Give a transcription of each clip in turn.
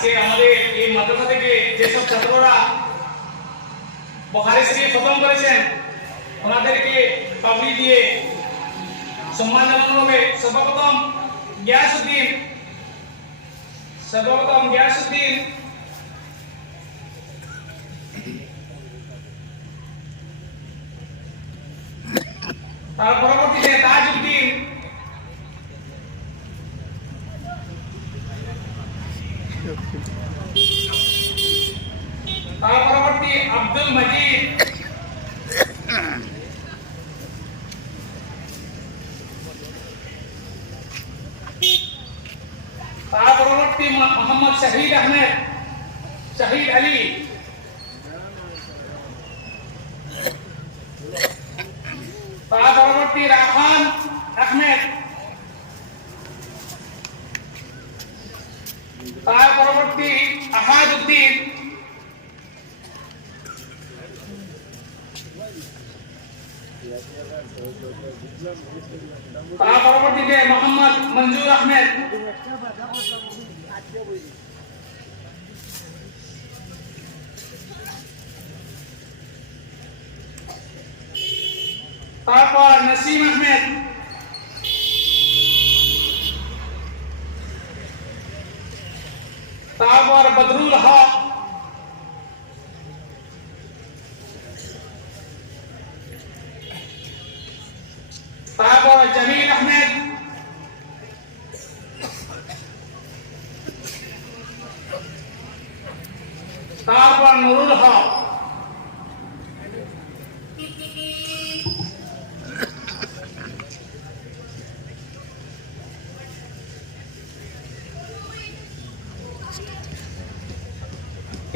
আজকে আমাদের এই মাদ্রাসা থেকে যেসব ছাত্ররা বুখারী শরীফ খতম করেছেন ওনাদেরকে পাগড়ি দিয়ে সম্মান জানানো হবে। সর্বপ্রথম গিয়াসউদ্দিন তার পরবর্তীতে তাজউদ্দিন, তার পরবর্তী আব্দুল মজিদ, তার পরবর্তী মোহাম্মদ শাহিদ আহমেদ, শাহিদ আলী, তার পরবর্তী রাহান আহমেদ, তার পরবর্তী আহাদ উদ্দিন, তার পরবর্তীতে মোহাম্মদ মঞ্জুর আহমেদ, তারপর নসিম আহমেদ, তারপর বদরুল হক, তারপর জমিল আহমেদ, তারপর নুরুল হক।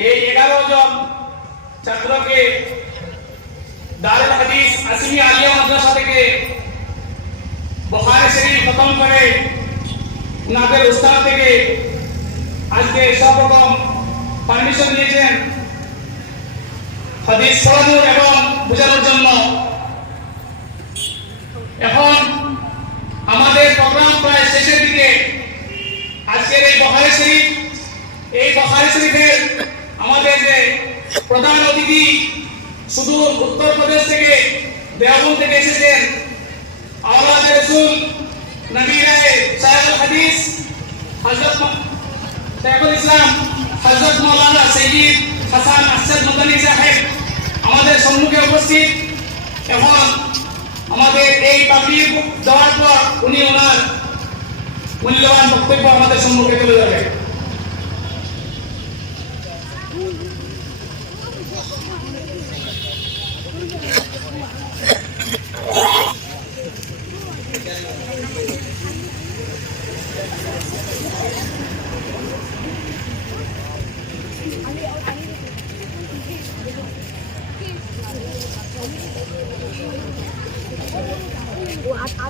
এই 11 জন ছাত্রকে দারুল হাদিস আসমিয়া আলিয়া মাদ্রাসা থেকে বুখারী শরীফ খতম করে ওনাদের উস্তাদ থেকে আজকে সর্বপ্রথম পারমিশন দিয়েছেন হাদিস পড়ানোর এবং বোঝানোর জন্য। এখন আমাদের প্রোগ্রাম প্রায় শেষের দিকে। আজকের এই বুখারী শরীফের আমাদের যে প্রধান অতিথি সুদূর উত্তরপ্রদেশ থেকে দেওবন্দ থেকে এসেছেন, আওলাদ রাসূল নবী সাহেবুল হাদিস হযরত শাইখুল ইসলাম হযরত মাওলানা সৈয়দ হাসান আহসাদ মাদানী সাহেব আমাদের সম্মুখে উপস্থিত। এখন আমাদের এই পাগড়ি দেওয়ার পর উনি ওনার মূল্যবান বক্তব্য আমাদের সম্মুখে তুলে ধরবেন। वो आता